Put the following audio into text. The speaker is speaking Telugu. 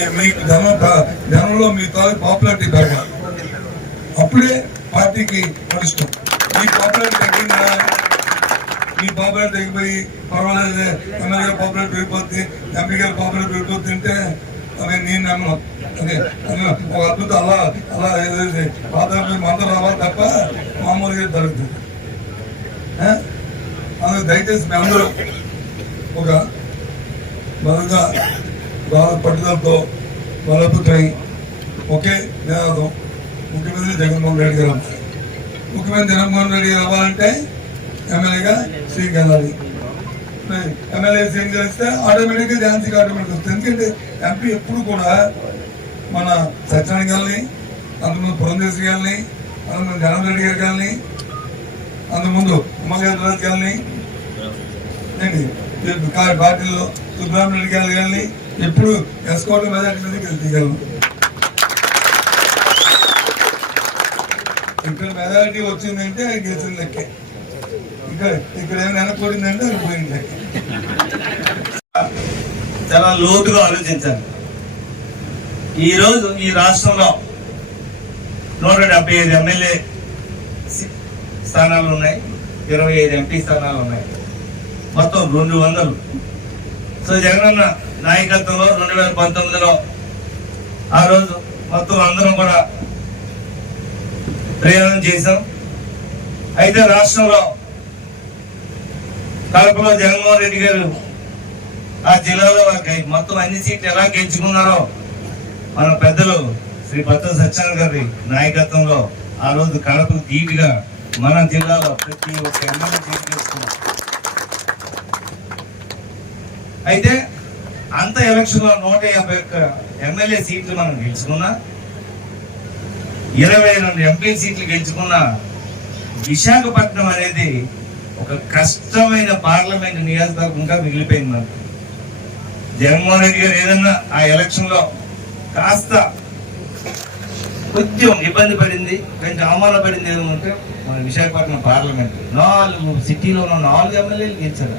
మీ మీ జన జనంలో మీ తాలూకు పాపులారిటీ పెరగాలి అప్పుడే పార్టీకి పటిష్టం మీ పాపులారిటీ తగ్గిందా? మీ పాపులారిటీ తగ్గిపోయి పర్వాలేదు ఎమ్మెల్యే పాపులారిటీ పెరిగిపోతుంది ఎంపీ గారు పాపులారిటీ పెరిగిపోతుంది అంటే అదే నేను నమ్మను. అదే ఒక అద్భుతం అలా అలా ఏదైతే పాత మందరం రావాలి తప్ప మామూలుగా జరుగుతుంది అందుకు దయచేసి మీ ఒక బలంగా బాగా పట్టుదలతో బలపుతై ఒకే నినాదం ముఖ్యమంత్రి జగన్మోహన్ రెడ్డి గారు ముఖ్యమంత్రి జగన్మోహన్ రెడ్డి గారు అవ్వాలంటే ఎమ్మెల్యేగా సీఎం గెలాలి. ఎమ్మెల్యే సీఎం గెలిస్తే ఆటోమేటిక్గా ఝాన్సీకి ఆటోమేటిక్ వస్తుంది. ఎందుకంటే ఎంపీ ఎప్పుడు కూడా మన సత్యనారాయణ గారిని అంతకుముందు పురంధేశ్వరి గారిని అంతకుముందు జగన్ రెడ్డి గారి గారిని అంతకుముందు ఉమ్మగారి రాజు గారిని ఏంటి? పార్టీలో సుబ్రహ్మణ్య రెడ్డి గారు కానీ ఎప్పుడు ఎస్కోట్ మెజార్టీ మీద గెలిచగలను ఇక్కడ మెజారిటీ వచ్చిందంటే గెలిచిన లెక్కే. ఇక్కడ ఇక్కడ ఏమైనా వెనకపోయిందంటే అది పోయింది చాలా లోతుగా ఆలోచించాలి. ఈ రోజు ఈ రాష్ట్రంలో నూట డెబ్బై ఐదు ఎమ్మెల్యే స్థానాలు ఉన్నాయి. ఇరవై ఐదు ఎంపీ స్థానాలు ఉన్నాయి. మొత్తం రెండు వందలు. సో జగనన్న నాయకత్వంలో రెండు వేల పంతొమ్మిదిలో ఆ రోజు మొత్తం అందరం కూడా ప్రయాణం చేశాం. అయితే రాష్ట్రంలో కడపలో జగన్మోహన్ రెడ్డి గారు ఆ జిల్లాలో మొత్తం అన్ని సీట్లు ఎలా గెలుచుకున్నారో మన పెద్దలు శ్రీ భర్త సత్యనారాయణ గారి నాయకత్వంలో ఆ రోజు కడపకు ధీటుగా మన జిల్లాలో ప్రతి ఒక్క ఎమ్మెల్యే సీట్ గెలుచుకున్నాం అయితే అంత ఎలక్షన్లో నూట యాభై ఒక్క ఎమ్మెల్యే సీట్లు మనం గెలుచుకున్నా ఇరవై రెండు ఎంపీ సీట్లు గెలుచుకున్న విశాఖపట్నం అనేది ఒక కష్టమైన పార్లమెంట్ నియోజకవర్గంగా మిగిలిపోయింది మనకు. జగన్మోహన్ రెడ్డి గారు ఏదన్నా ఆ ఎలక్షన్లో కాస్త కొంచెం ఇబ్బంది పడింది కొంచెం అవమానపడింది ఉంటే మన విశాఖపట్నం పార్లమెంట్. నాలుగు సిటీలో ఉన్న నాలుగు ఎమ్మెల్యేలు గెలిచారు.